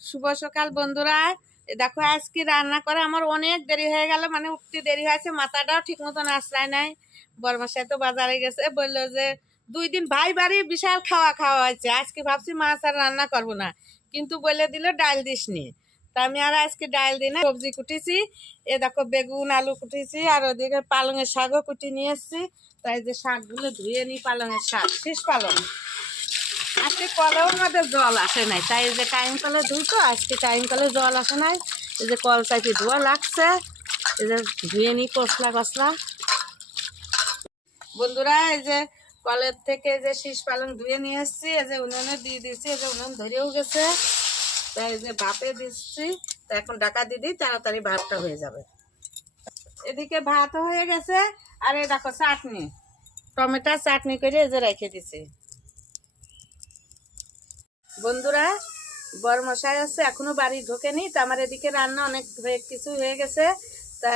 শুভ সকাল, বন্ধুরা। দেখো, আজকে রান্না করা আমার অনেক দেরি হয়ে গেল মানে উঠতে দেরি হয়েছে, মাথাটাও ঠিক মতন আশ্রয় নাই। বরমাসায় তো বাজারে গেছে, বলল যে দুই দিন ভাই বাড়ি বিশাল খাওয়া খাওয়া হয়েছে, আজকে ভাবছি মাছ আর রান্না করব না। কিন্তু বলে দিল, ডাল দিস নি তা আমি আর আজকে ডাল দিই না, সবজি কুটেছি। এ দেখো, বেগুন, আলু কুটেছি, আর ওদিকে পালংয়ের শাকও কুটি নিয়ে এসেছি। তাই যে শাকগুলো ধুয়ে নিই পালংয়ের শাক, শেষ পালং। আজকে কলেও আমাদের জল আসে নাই। তাই যে টাইম কলে ধুই তো আজকে টাইম কলে জল আসে নাই। এই যে কল চাইতে ধোয়া লাগছে, এই যে ধুয়ে নিই কসলা কসলা বন্ধুরা, এই যে কলের থেকে যে শীষ পালং ধুয়ে নিয়ে এসেছি, এই যে উনুনে দিয়ে দিচ্ছি এই যে উনুন ধরেও গেছে। তাই যে ভাপে দিচ্ছি, তা এখন ডাকা দিদি তাড়াতাড়ি ভাতটা হয়ে যাবে। এদিকে ভাত হয়ে গেছে, আর এই দেখো চাটনি, টমেটো চাটনি করে এই যে রেখে দিছি। বন্ধুরা বড় মশাই আছে, এখনও বাড়ি ঢোকেনি, তা আমার এদিকে রান্না অনেক হয়ে, কিছু হয়ে গেছে। তা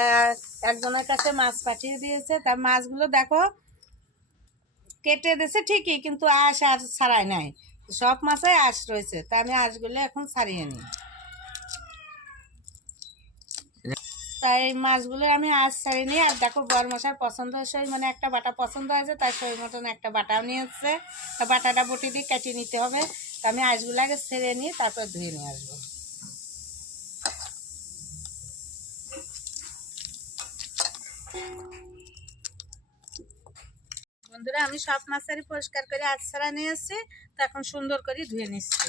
একজনের কাছে মাছ পাঠিয়ে দিয়েছে, তা মাছগুলো দেখো, কেটে দিয়েছে ঠিকই, কিন্তু আশ আর ছাড়াই নাই। সব মাছে আশ রয়েছে, তা আমি আশগুলো এখন ছাড়িয়ে নিই। তাই মাছগুলো আমি আজ ছাড়িয়ে নিই আর দেখো বর মশার পছন্দ, সেই মানে একটা বাটা পছন্দ হয়েছে, তাই সেই মতন একটা বাটাও নিয়ে এসছে তা বাটাটা বটি দিয়ে কেটে নিতে হবে। তা আমি আঁশগুলো আগে ছেড়ে নিই তারপর ধুয়ে নিয়ে আসব। বন্ধুরা, আমি সব মাছেরই পরিষ্কার করে আজ ছাড়া নিয়ে এসেছি তা এখন সুন্দর করে ধুয়ে নিচ্ছি।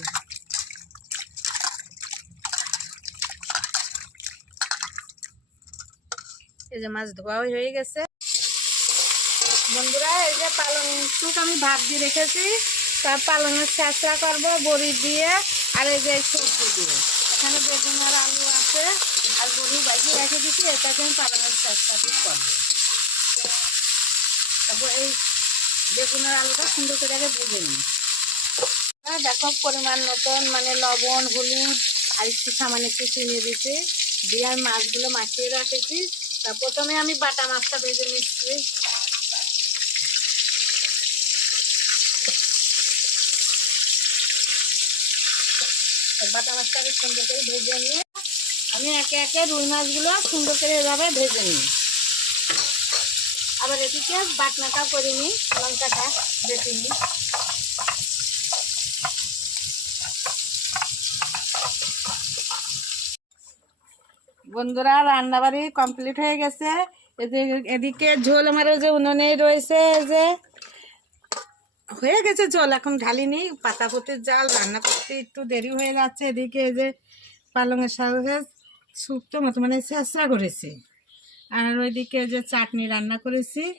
এই যে মাছ ধোয়া হয়ে গেছে। বন্ধুরা, এই যে পালং শুক আমি ভাত দিয়ে রেখেছি। তার পালংয়ের চেঁচড়া করব, বড়ি দিয়ে, আর এই যে সবজি দিয়ে। এখানে বেগুন আর আলু আছে, আর বড়ি বাজিয়ে রেখে দিচ্ছি এটাকে আমি পালংয়ের দিয়ে করব। তারপর এই বেগুনের আলুটা সুন্দর করে আগে ভেজে নিই। আর দেখো, পরিমাণ মতন মানে লবণ, হলুদ, আর একটু সামান্য একটু চিনি দিচ্ছি দিয়ে আমি মাছগুলো মাখিয়ে রেখেছি। তা প্রথমে আমি বাটা মাছটা ভেজে নিচ্ছি। বাটা মাছটাকে সুন্দর করে ভেজে নিয়ে আমি একে একে রুই মাছগুলো সুন্দর করে এভাবে ভেজে নিই। আবার এদিকে বাটনাটাও করে নিই, লঙ্কাটা বেটে নিই। বন্ধুরা, রান্নাবাড়ি কমপ্লিট হয়ে গেছে। এদি- এদিকে ঝোল আমার যে উনুনে রয়েছে যে। হয়ে গেছে ঝোল, এখন ঢালিনি পাতা পতির জাল রান্না করতে একটু দেরি হয়ে যাচ্ছে। এদিকে এই যে পালংয়ের সাথে শুক্তো মতো মানে চেষ্টা করেছি। আর ওইদিকে যে চাটনি রান্না করেছি।